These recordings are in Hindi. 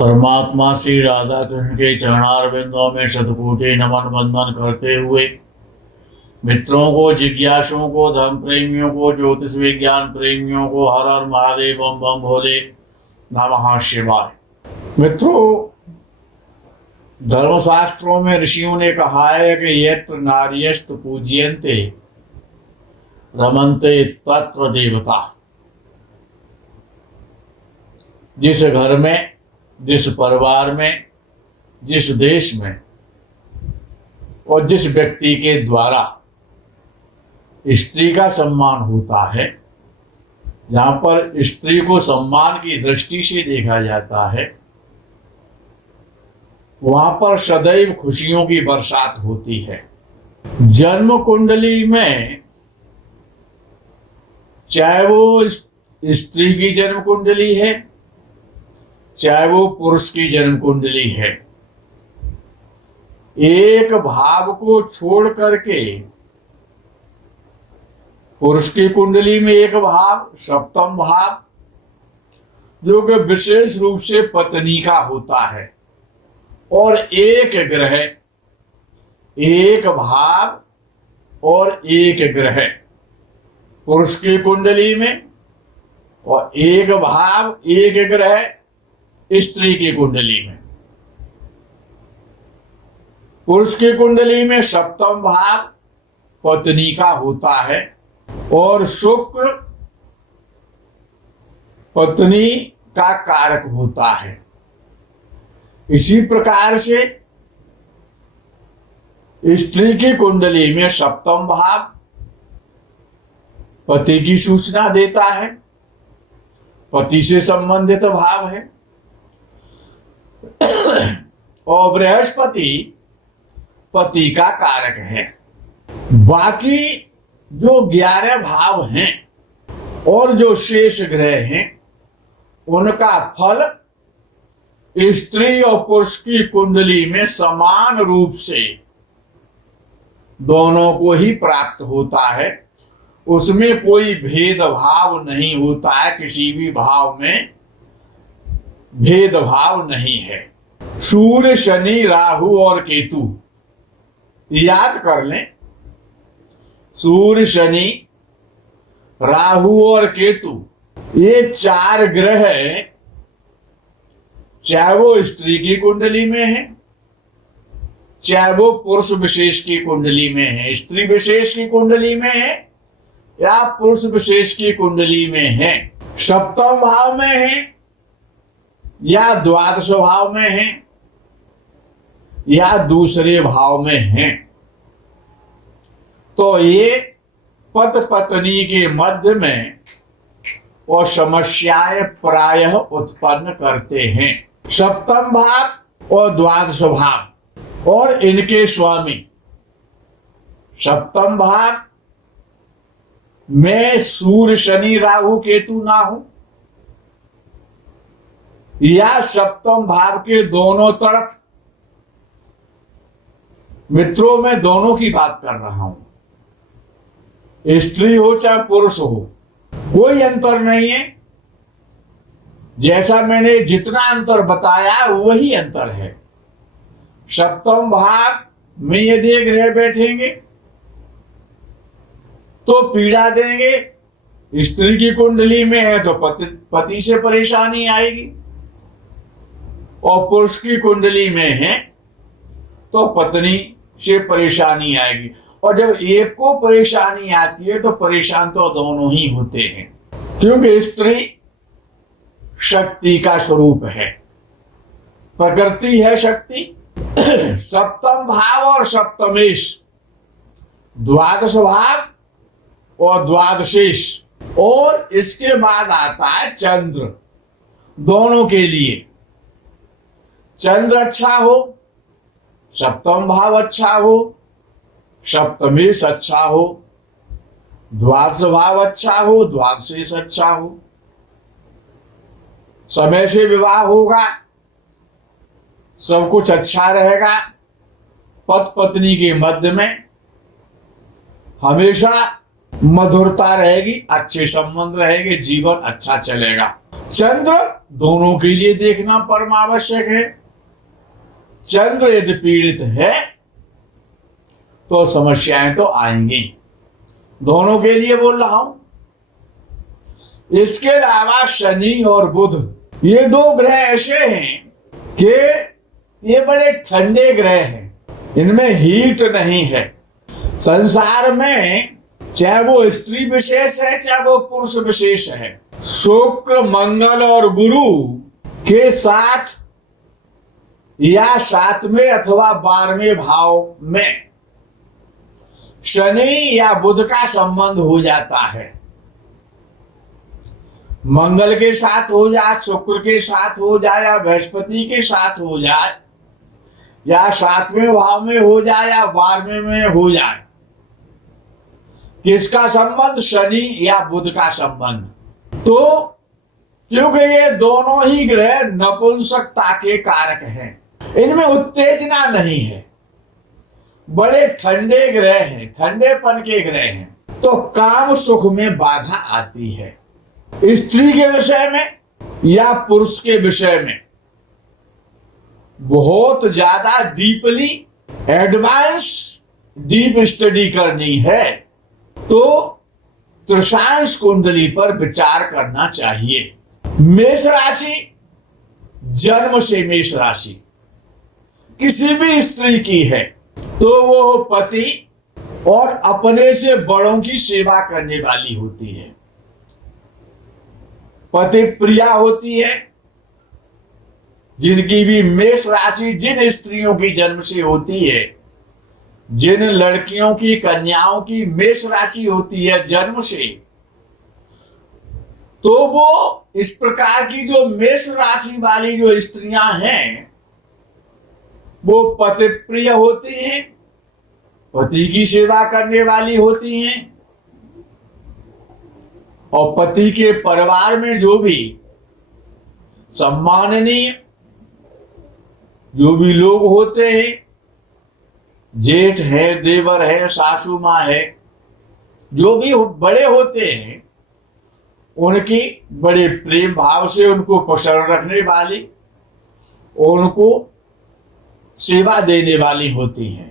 परमात्मा श्री राधा कृष्ण के चरणारविंदों में शतकोटि नमन बंदन करते हुए मित्रों को, जिज्ञासुओं को, धर्म प्रेमियों को, ज्योतिष विज्ञान प्रेमियों को हर हर महादेव बम बम भोले नमः शिवाय। मित्रों, धर्मशास्त्रों में ऋषियों ने कहा है कि यत्र नार्यस्तु पूज्यन्ते रमन्ते तत्र देवता। जिस घर में, जिस परिवार में, जिस देश में और जिस व्यक्ति के द्वारा स्त्री का सम्मान होता है, जहां पर स्त्री को सम्मान की दृष्टि से देखा जाता है, वहां पर सदैव खुशियों की बरसात होती है। जन्म कुंडली में चाहे वो स्त्री की जन्म कुंडली है, चाहे वो पुरुष की जन्म कुंडली है, एक भाव को छोड़ करके पुरुष की कुंडली में एक भाव, सप्तम भाव, जो कि विशेष रूप से पत्नी का होता है, और एक ग्रह, एक भाव और एक ग्रह पुरुष की कुंडली में, और एक भाव एक ग्रह स्त्री की कुंडली में। पुरुष की कुंडली में सप्तम भाव पत्नी का होता है और शुक्र पत्नी का कारक होता है। इसी प्रकार से स्त्री की कुंडली में सप्तम भाव पति की सूचना देता है, पति से संबंधित भाव है, और बृहस्पति पति का कारक है। बाकी जो 11 भाव हैं और जो शेष ग्रह हैं, उनका फल स्त्री और पुरुष की कुंडली में समान रूप से दोनों को ही प्राप्त होता है। उसमें कोई भेदभाव नहीं होता है, किसी भी भाव में भेदभाव नहीं है। सूर्य, शनि, राहु और केतु याद कर लें। सूर्य, शनि, राहु और केतु, ये 4 ग्रह, चाहे वो स्त्री की कुंडली में है, चाहे वो पुरुष विशेष की कुंडली में है, स्त्री विशेष की कुंडली में है या पुरुष विशेष की कुंडली में है, सप्तम भाव में है या द्वादश भाव में है या दूसरे भाव में है, तो ये पति पत्नी के मध्य में और समस्याएं प्रायः उत्पन्न करते हैं। सप्तम भाव और द्वादश भाव और इनके स्वामी, सप्तम भाव में सूर्य, शनि, राहु, केतु ना हो, या सप्तम भाव के दोनों तरफ, मित्रों में दोनों की बात कर रहा हूं, स्त्री हो चाहे पुरुष हो, कोई अंतर नहीं है। जैसा मैंने जितना अंतर बताया वही अंतर है। सप्तम भाव में यदि ग्रह बैठेंगे तो पीड़ा देंगे। स्त्री की कुंडली में है तो पति से परेशानी आएगी, और पुरुष की कुंडली में है तो पत्नी से परेशानी आएगी। और जब एक को परेशानी आती है तो परेशान तो दोनों ही होते हैं, क्योंकि स्त्री शक्ति का स्वरूप है, प्रकृति है शक्ति। सप्तम भाव और सप्तमेश, द्वादश भाव और द्वादशेश, और इसके बाद आता है चंद्र। दोनों के लिए चंद्र अच्छा हो, सप्तम भाव अच्छा हो, सप्तमेश अच्छा हो, द्वादश भाव अच्छा हो, द्वादशेश अच्छा हो, समय से विवाह होगा, सब कुछ अच्छा रहेगा, पति पत्नी के मध्य में हमेशा मधुरता रहेगी, अच्छे संबंध रहेंगे, जीवन अच्छा चलेगा। चंद्र दोनों के लिए देखना परम आवश्यक है। चंद्र यदि पीड़ित है तो समस्याएं तो आएंगी, दोनों के लिए बोल रहा हूं। इसके अलावा शनि और बुध, ये दो ग्रह ऐसे हैं कि ये बड़े ठंडे ग्रह हैं, इनमें हीट नहीं है। संसार में चाहे वो स्त्री विशेष है चाहे वो पुरुष विशेष है, शुक्र मंगल और गुरु के साथ या 7वें अथवा 12वें भाव में शनि या बुध का संबंध हो जाता है। मंगल के साथ हो जाए, शुक्र के साथ हो जाए, या बृहस्पति के साथ हो जाए, या 7वें भाव में हो जाए या 12वें में हो जाए, किसका संबंध? शनि या बुध का संबंध। तो क्योंकि ये दोनों ही ग्रह नपुंसकता के कारक हैं, इनमें उत्तेजना नहीं है, बड़े ठंडे ग्रह हैं, ठंडेपन के ग्रह हैं, तो काम सुख में बाधा आती है। स्त्री के विषय में या पुरुष के विषय में बहुत ज्यादा डीपली एडवांस डीप स्टडी करनी है तो त्रिशांश कुंडली पर विचार करना चाहिए। मेष राशि, जन्म से मेष राशि किसी भी स्त्री की है तो वो पति और अपने से बड़ों की सेवा करने वाली होती है, पति प्रिया होती है। जिनकी भी मेष राशि, जिन स्त्रियों की जन्म से होती है, जिन लड़कियों की, कन्याओं की मेष राशि होती है जन्म से, तो वो इस प्रकार की जो मेष राशि वाली जो स्त्रियां हैं वो पति प्रिय होती हैं, पति की सेवा करने वाली होती हैं, और पति के परिवार में जो भी सम्माननीय जो भी लोग होते हैं, जेठ है, देवर है, सासू माँ है, जो भी बड़े होते हैं, उनकी बड़े प्रेम भाव से उनको कुशल रखने वाली, उनको सेवा देने वाली होती हैं,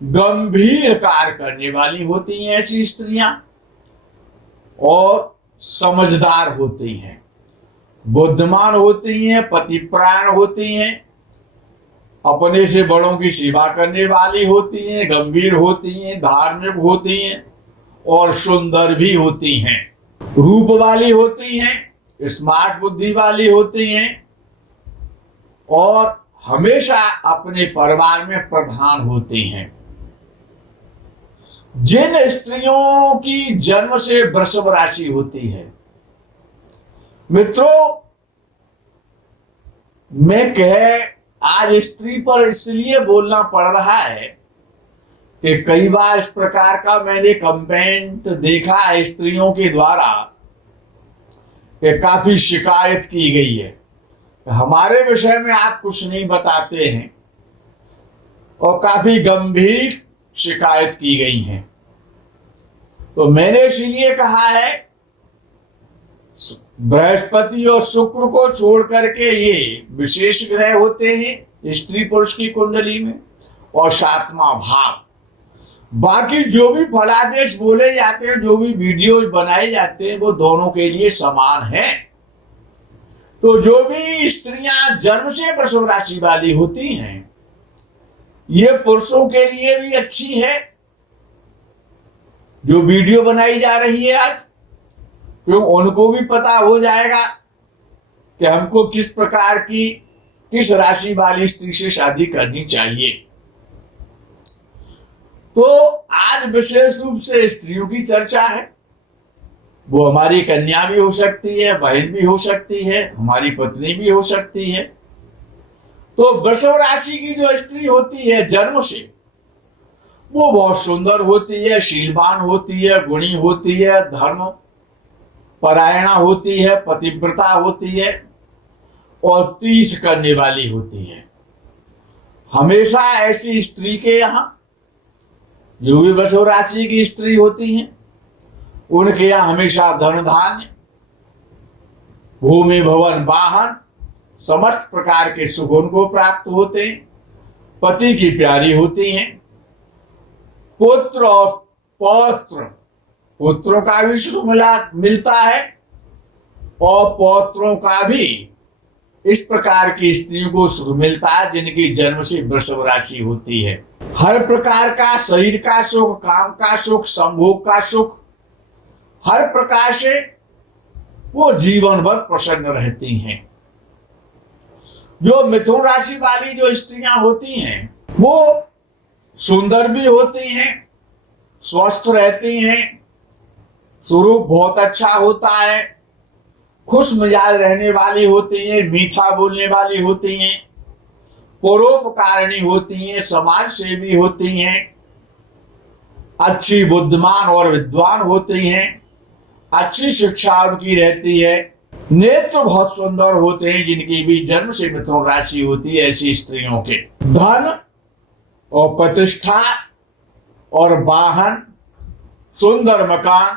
गंभीर कार्य करने वाली होती हैं ऐसी स्त्रियां, और समझदार होती हैं, बुद्धिमान होती हैं, पतिपरायण होती हैं, अपने से बड़ों की सेवा करने वाली होती हैं, गंभीर होती हैं, धार्मिक होती हैं और सुंदर भी होती हैं, रूप वाली होती हैं, स्मार्ट बुद्धि वाली होती हैं, और हमेशा अपने परिवार में प्रधान होती हैं। जिन स्त्रियों की जन्म से वृषभ राशि होती है, मित्रों, मैं आज स्त्री पर इसलिए बोलना पड़ रहा है कि कई बार इस प्रकार का मैंने कमेंट देखा है स्त्रियों के द्वारा कि काफी शिकायत की गई है, हमारे विषय में आप कुछ नहीं बताते हैं, और काफी गंभीर शिकायत की गई हैं। तो मैंने इसीलिए कहा है, बृहस्पति और शुक्र को छोड़ करके ये विशेष ग्रह होते हैं स्त्री पुरुष की कुंडली में, और 7वां भाव। बाकी जो भी फलादेश बोले जाते हैं, जो भी वीडियोज बनाए जाते हैं, वो दोनों के लिए समान है। तो जो भी स्त्रियां जन्म से वृषभ राशि वाली होती हैं, ये पुरुषों के लिए भी अच्छी है जो वीडियो बनाई जा रही है आज, क्यों उनको भी पता हो जाएगा कि हमको किस प्रकार की, किस राशि वाली स्त्री से शादी करनी चाहिए। तो आज विशेष रूप से स्त्रियों की चर्चा है। वो हमारी कन्या भी हो सकती है, बहन भी हो सकती है, हमारी पत्नी भी हो सकती है। तो वृषभ राशि की जो स्त्री होती है जन्म से, वो बहुत सुंदर होती है, शीलवान होती है, गुणी होती है, धर्म परायणा होती है, पतिव्रता होती है, और तीर्थ करने वाली होती है। हमेशा ऐसी स्त्री के यहाँ, जो भी वृषभ राशि की स्त्री होती हैं, उनके यहाँ हमेशा धन धान्य भूमि भवन वाहन समस्त प्रकार के सुख उनको प्राप्त होते हैं, पति की प्यारी होती हैं, पुत्र और पौत्र, पुत्रों का भी सुख मिलता है और पौत्रों का भी। इस प्रकार की स्त्रियों को सुख मिलता है जिनकी जन्म से वृषभ राशि होती है। हर प्रकार का शरीर का सुख, काम का सुख, संभोग का सुख, हर प्रकार से वो जीवन भर प्रसन्न रहती हैं। जो मिथुन राशि वाली जो स्त्रियां होती हैं वो सुंदर भी होती हैं, स्वस्थ रहती हैं, स्वरूप बहुत अच्छा होता है, खुश मिजाज रहने वाली होती हैं, मीठा बोलने वाली होती हैं, परोपकारिणी होती हैं, समाज सेवी होती हैं, अच्छी बुद्धिमान और विद्वान होती हैं, अच्छी शिक्षा उनकी रहती है, नेत्र बहुत सुंदर होते हैं जिनकी भी जन्म से मिथुन राशि होती है। ऐसी स्त्रियों के धन और प्रतिष्ठा और वाहन, सुंदर मकान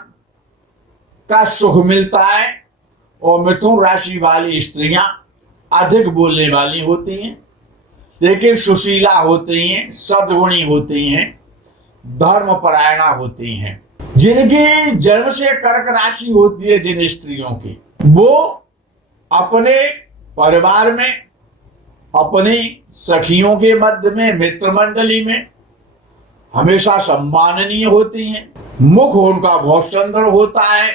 का सुख मिलता है। और मिथुन राशि वाली स्त्रियां अधिक बोलने वाली होती हैं, लेकिन सुशीला होती हैं, सद्गुणी होती हैं, धर्मपरायणा होती हैं। जिनकी जन्म से कर्क राशि होती है, जिन स्त्रियों की, वो अपने परिवार में, अपनी सखियों के मध्य में, मित्र मंडली में हमेशा सम्माननीय होती हैं। मुख उनका बहुत सुंदर होता है,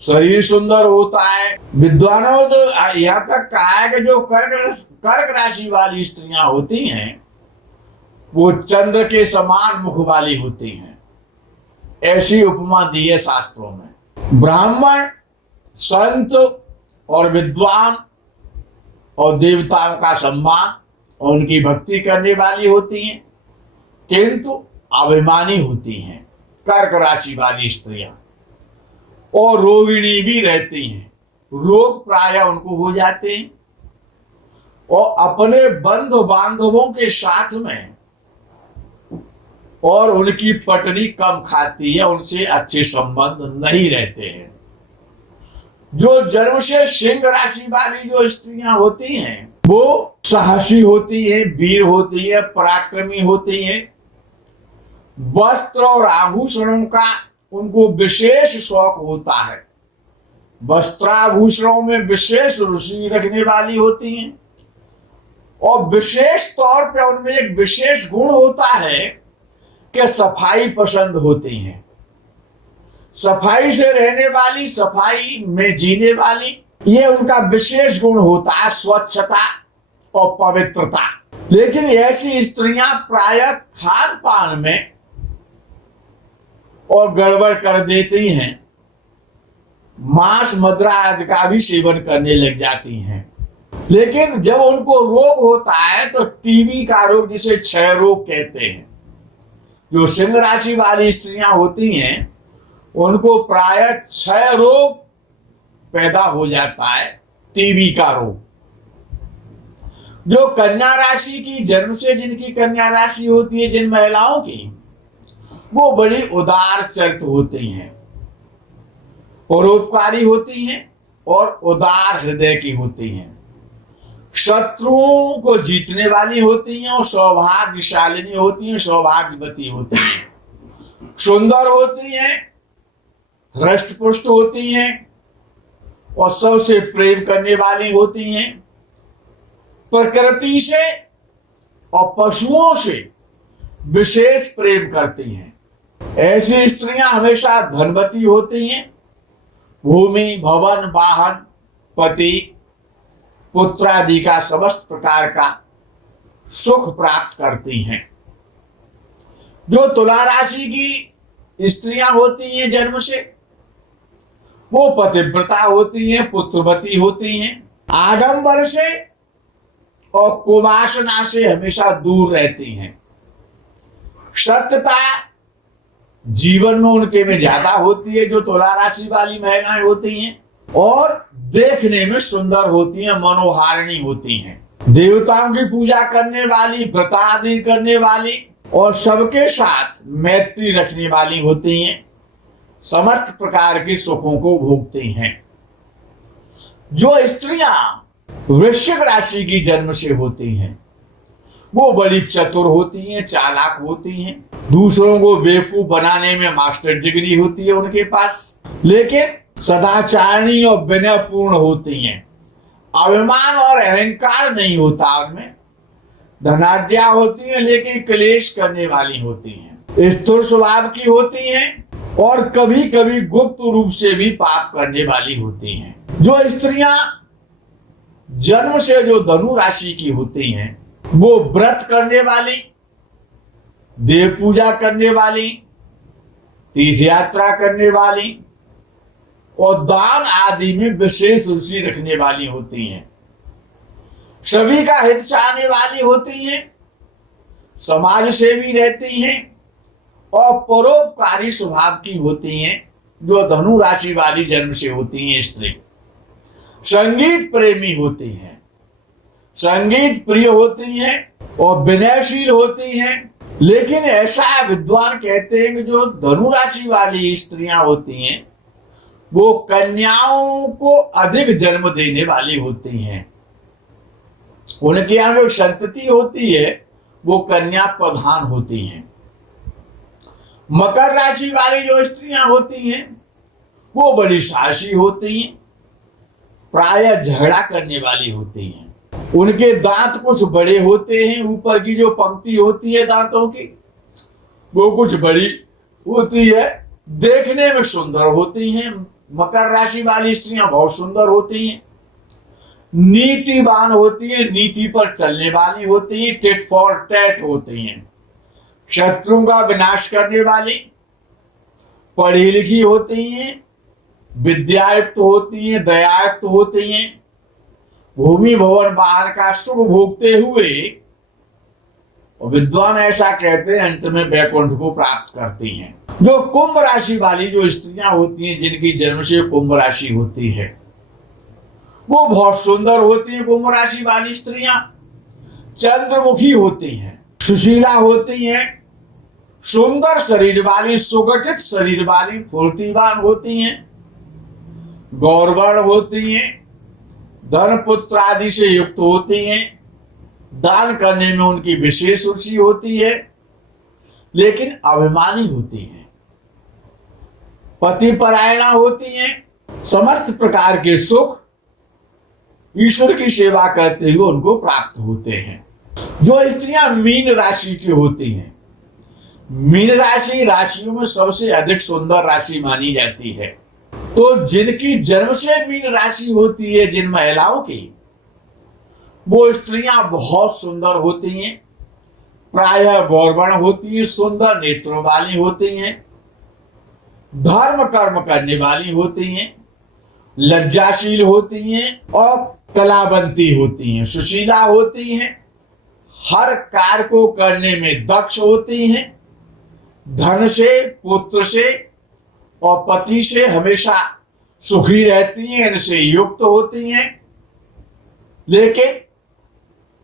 शरीर सुंदर होता है। विद्वानों ने तो यहाँ तक कहा है कि जो कर्क राशि वाली स्त्रियां होती हैं वो चंद्र के समान मुख वाली होती हैं, ऐसी उपमा दी है शास्त्रों में। ब्राह्मण, संत और विद्वान और देवताओं का सम्मान और उनकी भक्ति करने वाली होती हैं, किंतु अभिमानी होती हैं कर्क राशि वाली स्त्रियां, और रोगिणी भी रहती हैं। रोग प्राय उनको हो जाते हैं और अपने बंधु बांधवों के साथ में और उनकी पटरी कम खाती है, उनसे अच्छे संबंध नहीं रहते हैं। जो जन्म से सिंह राशि वाली जो स्त्रियां होती हैं वो साहसी होती है, वीर होती है, पराक्रमी होती है। वस्त्र और आभूषणों का उनको विशेष शौक होता है, वस्त्राभूषणों में विशेष रुचि रखने वाली होती हैं। और विशेष तौर पे उनमें एक विशेष गुण होता है कि सफाई पसंद होती हैं, सफाई से रहने वाली, सफाई में जीने वाली, ये उनका विशेष गुण होता है, स्वच्छता और पवित्रता। लेकिन ऐसी स्त्रियां प्रायः खान पान में और गड़बड़ कर देती हैं, मांस मदिरा आदि का भी सेवन करने लग जाती हैं। लेकिन जब उनको रोग होता है तो टीबी का रोग, जिसे क्षय रोग कहते हैं, जो सिंह राशि वाली स्त्रियां होती हैं उनको प्रायः क्षय रोग पैदा हो जाता है, टीबी का रोग। जो कन्या राशि की जन्म से, जिनकी कन्या राशि होती है, जिन महिलाओं की, वो बड़ी उदार चरित्र होती हैं, परोपकारी होती हैं और उदार हृदय की होती हैं, शत्रुओं को जीतने वाली होती हैं और सौभाग्यशालिनी होती हैं, सौभाग्यवती होती हैं, सुंदर होती हैं, हृष्टपुष्ट होती हैं और सबसे प्रेम करने वाली होती हैं। प्रकृति से और पशुओं से विशेष प्रेम करती हैं। ऐसी स्त्रियां हमेशा धनवती होती हैं, भूमि भवन वाहन पति पुत्र आदि का समस्त प्रकार का सुख प्राप्त करती हैं। जो तुला राशि की स्त्रियां होती हैं जन्म से, वो पतिव्रता होती हैं, पुत्रवती होती हैं, आडंबर से और कुवासना से हमेशा दूर रहती हैं। सत्यता जीवन में उनके में ज्यादा होती है, जो तुला राशि वाली महिलाएं होती हैं, और देखने में सुंदर होती हैं, मनोहारिणी होती हैं, देवताओं की पूजा करने वाली, व्रत आदि करने वाली और सबके साथ मैत्री रखने वाली होती हैं, समस्त प्रकार के सुखों को भोगती हैं। जो स्त्रियां वृश्चिक राशि की जन्म से होती हैं वो बड़ी चतुर होती हैं, चालाक होती हैं, दूसरों को बेवकूफ बनाने में मास्टर डिग्री होती है उनके पास, लेकिन सदाचारणी और विनयपूर्ण होती हैं। अभिमान और अहंकार नहीं होता उनमें। धनाढ्या होती हैं लेकिन क्लेश करने वाली होती हैं, स्थिर स्वभाव की होती हैं और कभी कभी गुप्त रूप से भी पाप करने वाली होती हैं। जो स्त्रियां जन्म से जो धनु राशि की होती हैं वो व्रत करने वाली, देव पूजा करने वाली, तीर्थ यात्रा करने वाली और दान आदि में विशेष रुचि रखने वाली होती हैं, सभी का हित चाहने वाली होती हैं, समाज सेवी रहती हैं और परोपकारी स्वभाव की होती हैं। जो धनु राशि वाली जन्म से होती हैं स्त्री संगीत प्रेमी होती हैं, संगीत प्रिय होती हैं और विनयशील होती हैं। लेकिन ऐसा विद्वान कहते हैं कि जो धनु राशि वाली स्त्रियां होती हैं वो कन्याओं को अधिक जन्म देने वाली होती हैं। उनके यहाँ जो संतति होती है वो कन्या प्रधान होती हैं। मकर राशि वाली जो स्त्रियां होती हैं वो बड़ी साहसी होती हैं, प्रायः झगड़ा करने वाली होती हैं। उनके दांत कुछ बड़े होते हैं, ऊपर की जो पंक्ति होती है दांतों की वो कुछ बड़ी होती है, देखने में सुंदर होती हैं। मकर राशि वाली स्त्रियां बहुत सुंदर होती हैं, नीतिवान होती है, नीति पर चलने वाली होती है, टिट फॉर टैट होती हैं, शत्रुओं का विनाश करने वाली, पढ़ी लिखी होती हैं, विद्यायुक्त होती हैं, दयायुक्त होती हैं, भूमि भवन बाहर का सुख भोगते हुए और विद्वान ऐसा कहते हैं अंत में वैकुंठ को प्राप्त करती हैं। जो कुंभ राशि वाली जो स्त्रियां होती हैं जिनकी जन्म से कुंभ राशि होती है वो बहुत सुंदर होती हैं। कुंभ राशि वाली स्त्रियां चंद्रमुखी होती हैं, सुशीला होती हैं, सुंदर शरीर वाली, सुगठित शरीर वाली, फुर्तीवान होती हैं, गौरवर्ण होती हैं, धन पुत्र आदि से युक्त होती हैं, दान करने में उनकी विशेष रुचि होती है, लेकिन अभिमानी होती हैं, पति परायणा होती हैं। समस्त प्रकार के सुख ईश्वर की सेवा करते हुए उनको प्राप्त होते हैं। जो स्त्रियां मीन राशि की होती हैं, मीन राशि राशियों में सबसे अधिक सुंदर राशि मानी जाती है। तो जिनकी जन्म से मीन राशि होती है, जिन महिलाओं की, वो स्त्रियां बहुत सुंदर होती हैं, प्रायः गौरवर्ण होती हैं, सुंदर नेत्रों वाली होती हैं, धर्म कर्म करने वाली होती हैं, लज्जाशील होती हैं और कलावंती होती हैं, सुशीला होती हैं, हर कार्य को करने में दक्ष होती हैं, धन से, पुत्र से और पति से हमेशा सुखी रहती हैं, इनसे युक्त होती हैं, लेकिन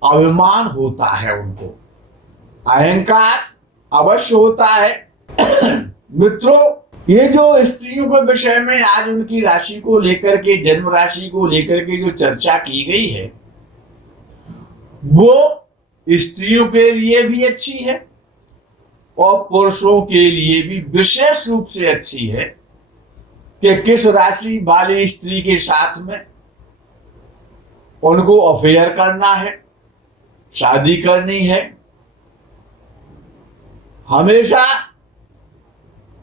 अभिमान होता है, उनको अहंकार अवश्य होता है। मित्रों, ये जो स्त्रियों के विषय में आज उनकी राशि को लेकर के, जन्म राशि को लेकर के जो चर्चा की गई है वो स्त्रियों के लिए भी अच्छी है और पुरुषों के लिए भी विशेष रूप से अच्छी है कि किस राशि वाली स्त्री के साथ में उनको अफेयर करना है, शादी करनी है। हमेशा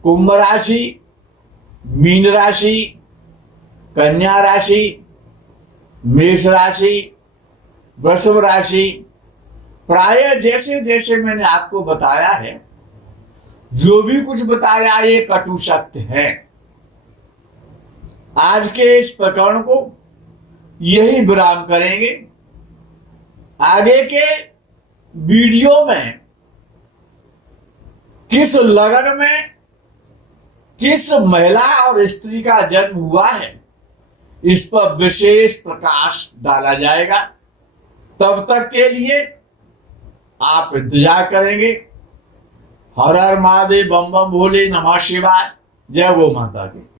कुंभ राशि, मीन राशि, कन्या राशि, मेष राशि, वृषभ राशि, प्राय जैसे जैसे मैंने आपको बताया है, जो भी कुछ बताया ये कटु सत्य है। आज के इस प्रकरण को यही विराम करेंगे। आगे के वीडियो में किस लगन में किस महिला और स्त्री का जन्म हुआ है इस पर विशेष प्रकाश डाला जाएगा। तब तक के लिए आप इंतजार करेंगे। हर हर महादेव, बम बम भोले, नमः शिवाय, जय गो माता की।